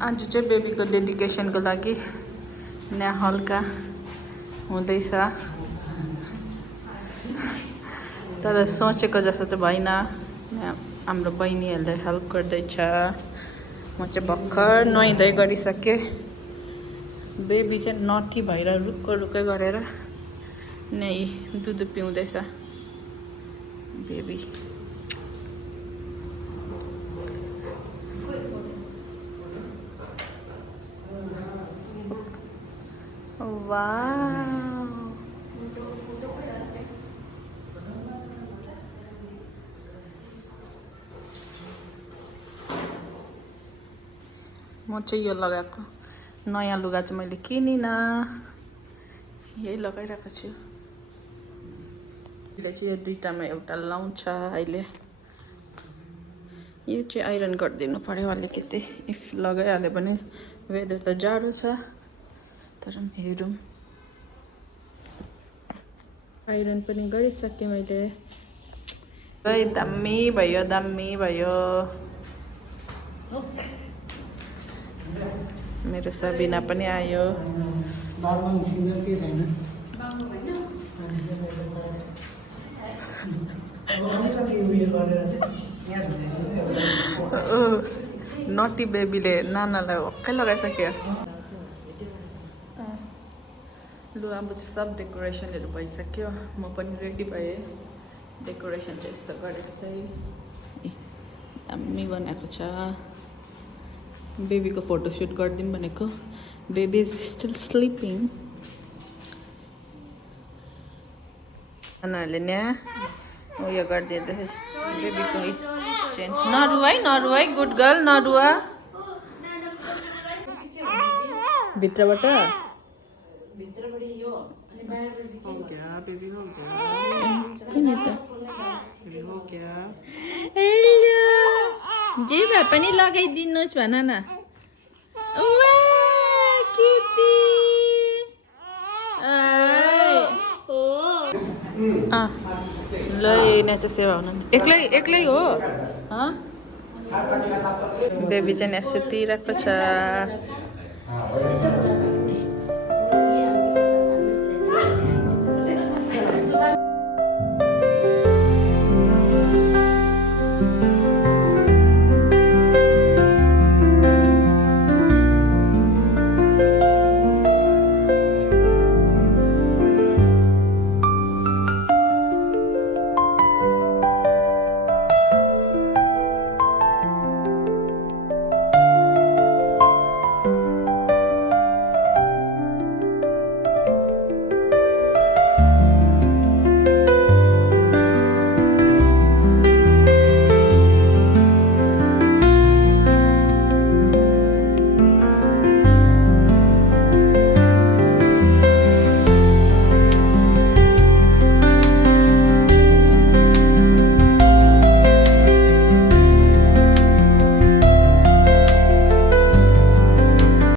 आज चाहिँ बेबीको डेडिकेसनको लागि यहाँ हल्का हुँदैछ तर सोचेको जस्तो चाहिँ भएन। यहाँ हाम्रो बहिनीहरूले हेल्प गर्दैछ। म चाहिँ भर्खर नुहाइधुवाइ गरिसकेँ। बेबी चाहिँ नटी भएर रुक्कै गरेर नै दुध पिउँदैछ बेबी। वाउ म चाहिँ यो लगाएको नयाँ लुगा चाहिँ मैले किनिनँ, यही लगाइरहेको छु। अहिले चाहिँ यो दुईटामा एउटा लाउँछ। अहिले यो चाहिँ आइरन गरिदिनु पर्यो अलिकति। इफ लगाइहाल्यो भने वेदर त जाडो छ तर हेरौँ। आइरन पनि गरिसकेँ मैले। खै दामी भयो दामी भयो। मेरो सबिना पनि आयो। नटी बेबीले नानालाई हक्कै लगाइसक्यो। लु अब सब डेकोरेसनहरू भइसक्यो। म पनि रेडी भएँ। डेकोरेसन चाहिँ यस्तो गरेर चाहिँ दामी बनाएको छ। बेबीको फोटोसुट गरिदिउँ भनेको। Baby is still sleeping. नानाहरूले यहाँ उयो गरिदिँदैछ बेबीको चेन्ज। नरुवा है गुड गर्ल नरुवा। भित्रबाट जे भए पनि लगाइदिनुहोस् भन न। ल यहाँ चाहिँ सेवा हुनु एक्लै हो। बेबी चाहिँ यहाँ सुतिरहेको छ।